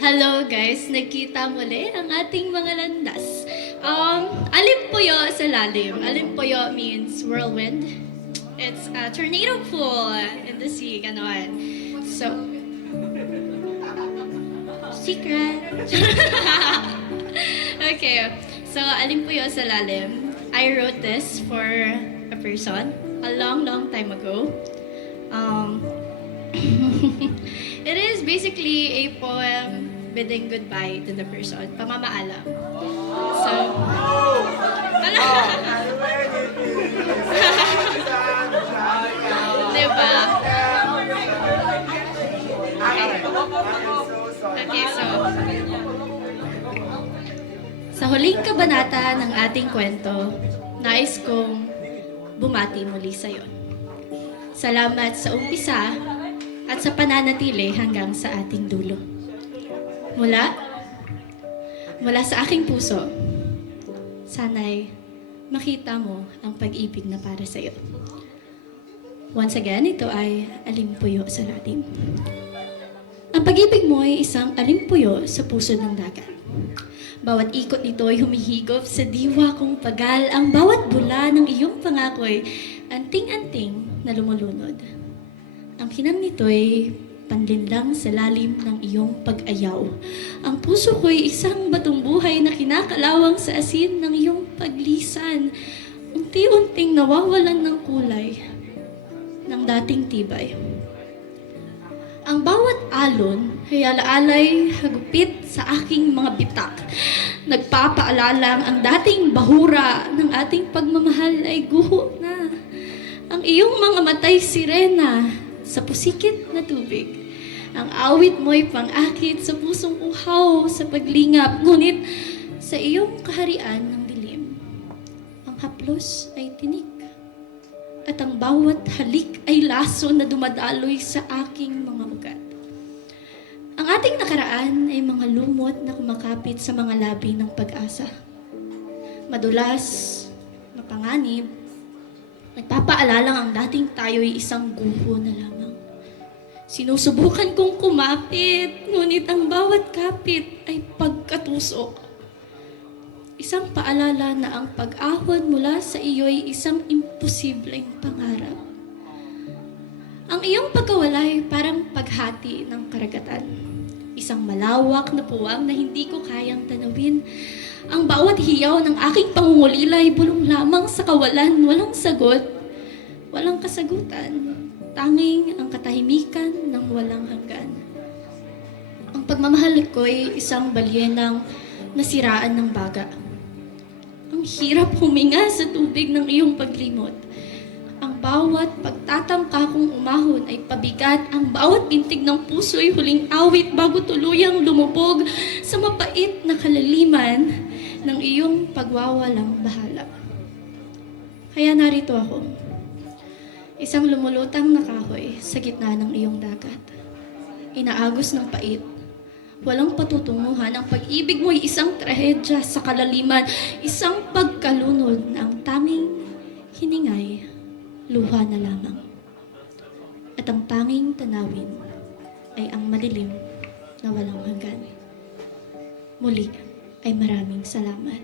Hello guys, nagkita muli ang ating mga landas. Alimpuyo sa lalim. Alimpuyo means whirlwind. It's a tornado pool in the sea, ganon. So, secret. Okay, so alimpuyo sa lalim. I wrote this for a person a long, long time ago. It is basically a poem bidding goodbye to the person, pamamaalam. So, ano? Diba? Okay, so, sa huling kabanata ng ating kwento, nais kong bumati muli sa'yo. Salamat sa umpisa at sa pananatili hanggang sa ating dulo. Mula sa aking puso, sana'y makita mo ang pag-ibig na para sa iyo. Once again, ito ay alimpuyo sa lalim. Ang pag-ibig mo ay isang alimpuyo sa puso ng dagat. Bawat ikot nito ay humihigop sa diwa kong pagal. Ang bawat bula ng iyong pangako ay anting-anting na lumulunod. Ang kinam nito'y panlinlang sa lalim ng iyong pag-ayaw. Ang puso ko'y isang batong buhay na kinakalawang sa asin ng iyong paglisan. Unti-unting nawawalan ng kulay ng dating tibay. Ang bawat alon ay alaalay hagupit sa aking mga bitak. Nagpapaalalang ang dating bahura ng ating pagmamahal ay guho na. Ang iyong mga matay sirena sa pusikit na tubig. Ang awit mo'y pang-akit sa pusong uhaw sa paglingap. Ngunit sa iyong kaharian ng dilim, ang haplos ay tinik. At ang bawat halik ay laso na dumadaloy sa aking mga ugat. Ang ating nakaraan ay mga lumot na kumakapit sa mga labi ng pag-asa. Madulas, mapanganib, nagpapaalalang ang dating tayo'y isang guho na lamang. Sinusubukan kong kumapit, ngunit ang bawat kapit ay pagkatusok. Isang paalala na ang pag-ahon mula sa iyo'y isang imposibleng pangarap. Ang iyong pagkawala ay parang paghati ng karagatan. Isang malawak na puwang na hindi ko kayang tanawin. Ang bawat hiyaw ng aking pangungulila ay bulong lamang sa kawalan, walang sagot, walang kasagutan. Tanging ang katahimikan ng walang hanggan. Ang pagmamahal ko ay isang balyenang nasiraan ng baga. Ang hirap huminga sa tubig ng iyong paglimot. Ang bawat pagtatangka kong umahon ay pabigat. Ang bawat bintig ng puso ay huling awit bago tuluyang lumubog sa mapait na kalaliman ng iyong pagwawalang bahala. Kaya narito ako. Isang lumulutang na kahoy sa gitna ng iyong dagat. Inaagos ng pait. Walang patutunguhan. Ang pag-ibig mo ay isang trahedya sa kalaliman. Isang pagkalunod na ang tanging hiningay, luha na lamang. At ang tanging tanawin ay ang madilim na walang hanggan. Muli ay maraming salamat.